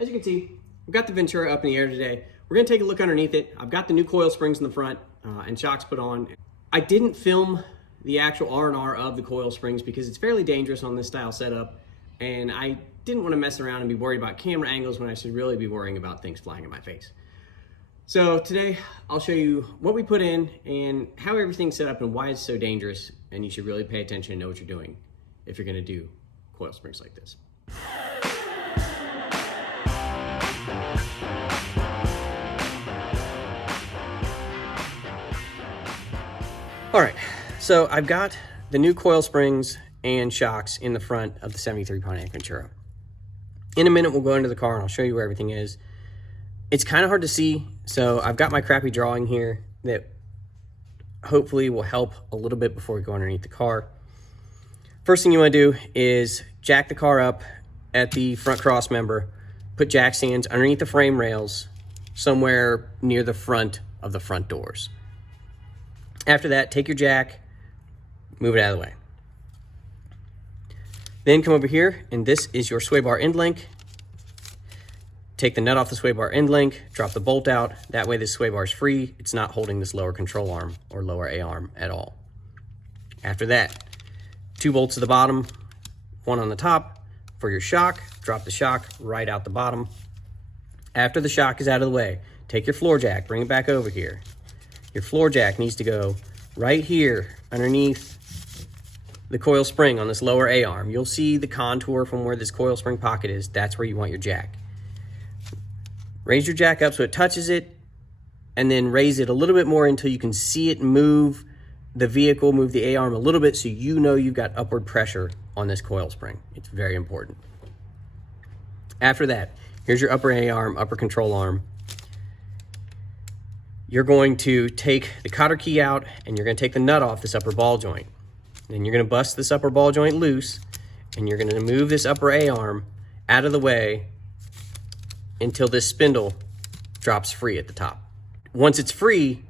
As you can see, we've got the Ventura up in the air today. We're gonna take a look underneath it. I've got the new coil springs in the front and shocks put on. I didn't film the actual R&R of the coil springs because it's fairly dangerous on this style setup, and I didn't want to mess around and be worried about camera angles when I should really be worrying about things flying in my face. So today I'll show you what we put in and how everything's set up and why it's so dangerous, and you should really pay attention and know what you're doing if you're gonna do coil springs like this. All right, so I've got the new coil springs and shocks in the front of the 73 Pontiac Ventura. In a minute, we'll go into the car and I'll show you where everything is. It's kind of hard to see, so I've got my crappy drawing here that hopefully will help a little bit before we go underneath the car. First thing you want to do is jack the car up at the front cross member, put jack stands underneath the frame rails somewhere near the front of the front doors. After that, take your jack, move it out of the way. Then come over here, and this is your sway bar end link. Take the nut off the sway bar end link, drop the bolt out. That way this sway bar is free. It's not holding this lower control arm or lower A arm at all. After that, 2 bolts at the bottom, 1 on the top. For your shock, drop the shock right out the bottom. After the shock is out of the way, take your floor jack, bring it back over here. Your floor jack needs to go right here underneath the coil spring on this lower A arm. You'll see the contour from where this coil spring pocket is. That's where you want your jack. Raise your jack up so it touches it, and then raise it a little bit more until you can see it move the vehicle, move the A arm a little bit so you know you've got upward pressure on this coil spring. It's very important. After that, here's your upper A arm, upper control arm. You're going to take the cotter key out and you're going to take the nut off this upper ball joint. Then you're going to bust this upper ball joint loose and you're going to move this upper A arm out of the way until this spindle drops free at the top. Once it's free,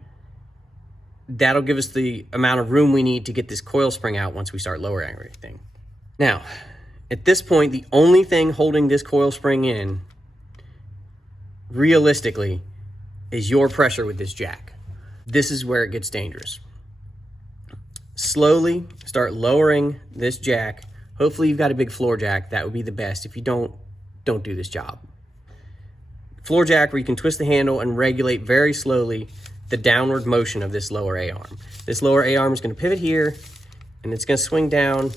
that'll give us the amount of room we need to get this coil spring out once we start lowering everything. Now, at this point, the only thing holding this coil spring in, realistically, is your pressure with this jack. This is where it gets dangerous. Slowly start lowering this jack. Hopefully you've got a big floor jack. That would be the best. If you don't do this job. Floor jack where you can twist the handle and regulate very slowly the downward motion of this lower A arm. This lower A arm is going to pivot here and it's going to swing down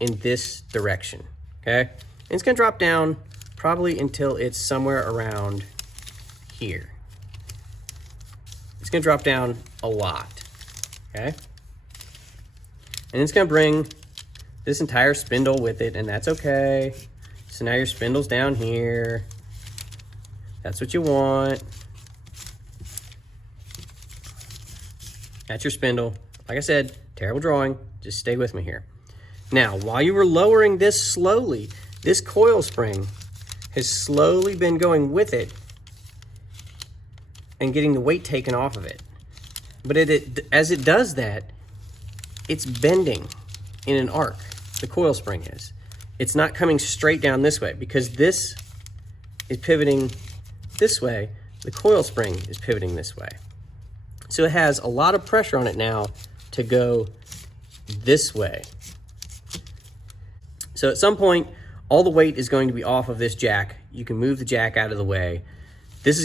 in this direction, okay? And it's going to drop down probably until it's somewhere around here. It's going to drop down a lot, okay? And it's going to bring this entire spindle with it, and that's okay. So now your spindle's down here. That's what you want. That's your spindle. Like I said, terrible drawing. Just stay with me here. Now, while you were lowering this slowly, this coil spring has slowly been going with it and getting the weight taken off of it. But as it does that, it's bending in an arc. The coil spring is. It's not coming straight down this way because this is pivoting this way. The coil spring is pivoting this way. So it has a lot of pressure on it now to go this way. So at some point, all the weight is going to be off of this jack. You can move the jack out of the way. This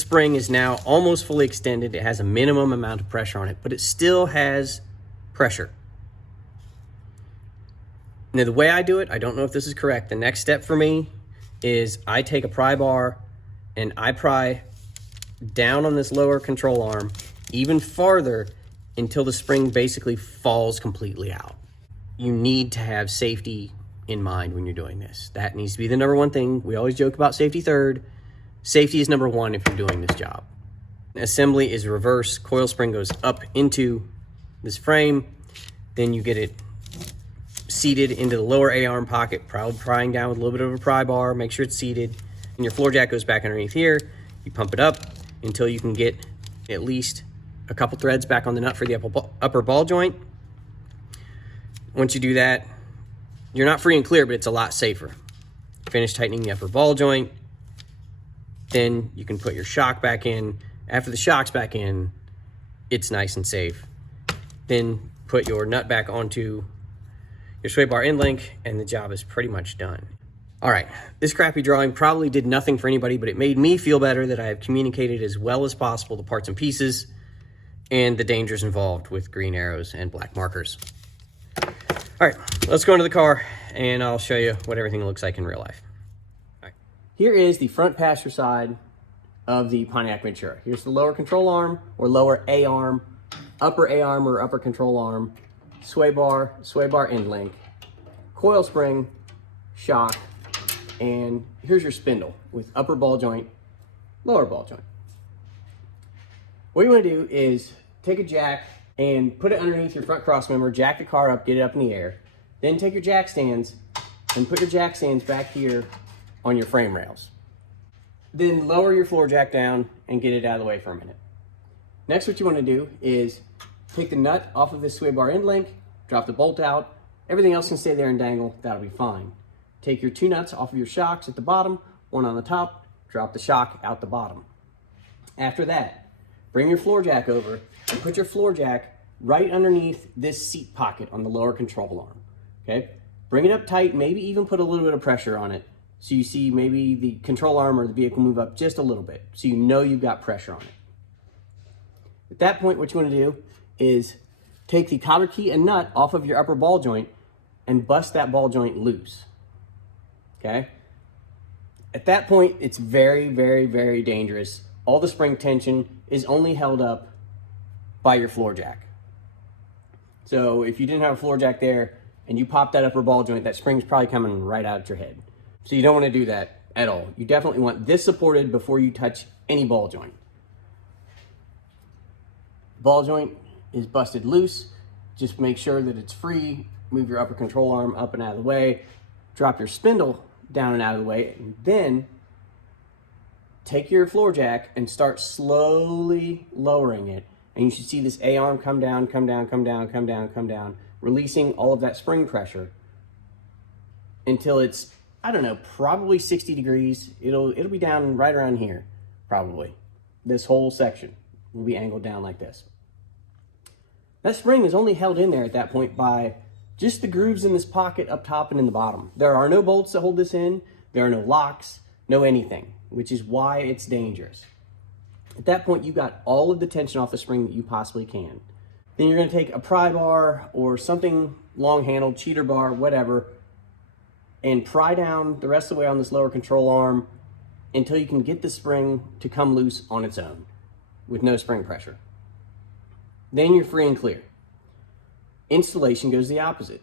spring is now almost fully extended. It has a minimum amount of pressure on it, but it still has pressure. Now, the way I do it, I don't know if this is correct. The next step for me is I take a pry bar and I pry down on this lower control arm even farther until the spring basically falls completely out. You need to have safety in mind when you're doing this. That needs to be the number one thing. We always joke about safety third. Safety is number one if you're doing this job. Assembly is reverse. Coil spring goes up into this frame. Then you get it seated into the lower A-arm pocket, prying down with a little bit of a pry bar. Make sure it's seated. And your floor jack goes back underneath here. You pump it up until you can get at least a couple threads back on the nut for the upper ball joint. Once you do that, you're not free and clear, but it's a lot safer. Finish tightening the upper ball joint. Then you can put your shock back in. After the shock's back in, it's nice and safe. Then put your nut back onto your sway bar end link, and the job is pretty much done. All right, this crappy drawing probably did nothing for anybody, but it made me feel better that I have communicated as well as possible the parts and pieces and the dangers involved with green arrows and black markers. All right, let's go into the car and I'll show you what everything looks like in real life. All right. Here is the front passenger side of the Pontiac Venture. Here's the lower control arm or lower A arm, upper A arm or upper control arm, sway bar end link, coil spring, shock, and here's your spindle with upper ball joint, lower ball joint. What you want to do is take a jack and put it underneath your front cross member, jack the car up, get it up in the air. Then take your jack stands and put your jack stands back here on your frame rails. Then lower your floor jack down and get it out of the way for a minute. Next, what you want to do is take the nut off of this sway bar end link, drop the bolt out. Everything else can stay there and dangle, that'll be fine. Take your two nuts off of your shocks at the bottom, one on the top, drop the shock out the bottom. After that, bring your floor jack over and put your floor jack right underneath this seat pocket on the lower control arm, okay? Bring it up tight, maybe even put a little bit of pressure on it so you see maybe the control arm or the vehicle move up just a little bit so you know you've got pressure on it. At that point, what you want to do is take the cotter key and nut off of your upper ball joint and bust that ball joint loose. Okay? At that point, it's very, very, very dangerous. All the spring tension is only held up by your floor jack. So if you didn't have a floor jack there and you pop that upper ball joint, that spring's probably coming right out at your head. So you don't want to do that at all. You definitely want this supported before you touch any ball joint. Ball joint is busted loose. Just make sure that it's free. Move your upper control arm up and out of the way. Drop your spindle down and out of the way, and then take your floor jack and start slowly lowering it. And you should see this A arm come down, come down, come down, come down, come down, releasing all of that spring pressure until it's, I don't know, probably 60 degrees. It'll be down right around here, probably. This whole section will be angled down like this. That spring is only held in there at that point by just the grooves in this pocket up top and in the bottom. There are no bolts that hold this in. There are no locks, no anything, which is why it's dangerous. At that point, you got all of the tension off the spring that you possibly can. Then you're gonna take a pry bar or something long-handled, cheater bar, whatever, and pry down the rest of the way on this lower control arm until you can get the spring to come loose on its own with no spring pressure. Then you're free and clear. Installation goes the opposite.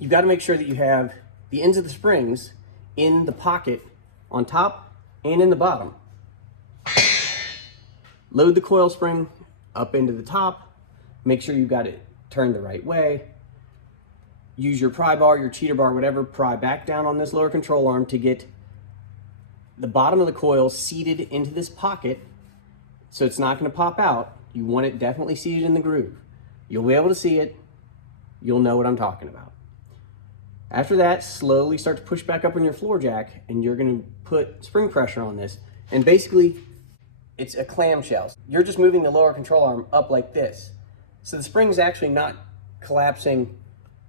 You've got to make sure that you have the ends of the springs in the pocket on top and in the bottom. Load the coil spring up into the top. Make sure you've got it turned the right way. Use your pry bar, your cheater bar, whatever, pry back down on this lower control arm to get the bottom of the coil seated into this pocket so it's not going to pop out. You want it definitely seated in the groove. You'll be able to see it. You'll know what I'm talking about. After that, slowly start to push back up on your floor jack, and you're going to put spring pressure on this. And basically, it's a clamshell. You're just moving the lower control arm up like this. So the spring's actually not collapsing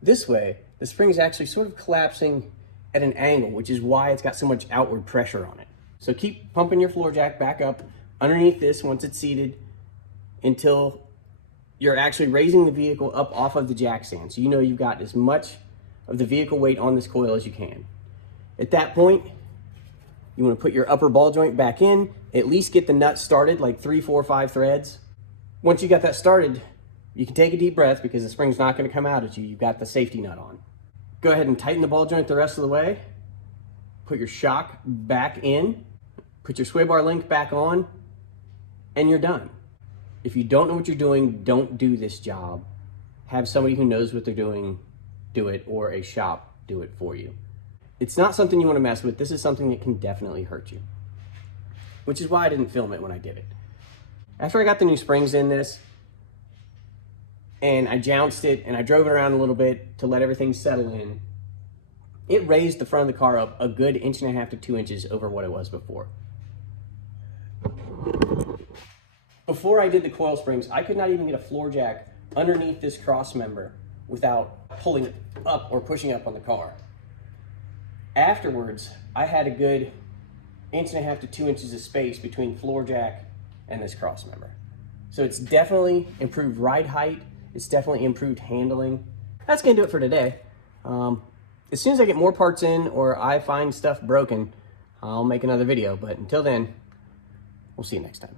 this way. The spring's actually sort of collapsing at an angle, which is why it's got so much outward pressure on it. So keep pumping your floor jack back up underneath this once it's seated until you're actually raising the vehicle up off of the jack stand. So you know you've got as much of the vehicle weight on this coil as you can. At that point, you want to put your upper ball joint back in, at least get the nut started, like 3, 4, 5 threads. Once you got that started, you can take a deep breath because the spring's not going to come out at you. You've got the safety nut on. Go ahead and tighten the ball joint the rest of the way. Put your shock back in, put your sway bar link back on, and you're done. If you don't know what you're doing, don't do this job. Have somebody who knows what they're doing do it, or a shop do it for you. It's not something you want to mess with. This is something that can definitely hurt you, which is why I didn't film it when I did it. After I got the new springs in this, and I jounced it, and I drove it around a little bit to let everything settle in, it raised the front of the car up a good 1.5 to 2 inches over what it was before. Before I did the coil springs, I could not even get a floor jack underneath this cross member without pulling it up or pushing up on the car. Afterwards, I had a good 1.5 to 2 inches of space between floor jack and this cross member. So it's definitely improved ride height. It's definitely improved handling. That's gonna do it for today. As soon as I get more parts in or I find stuff broken, I'll make another video. But until then, we'll see you next time.